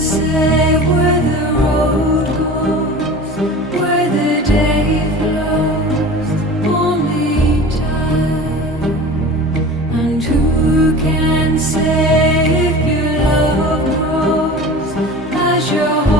say where the road goes, where the day flows, only time. And who can say if your love grows as your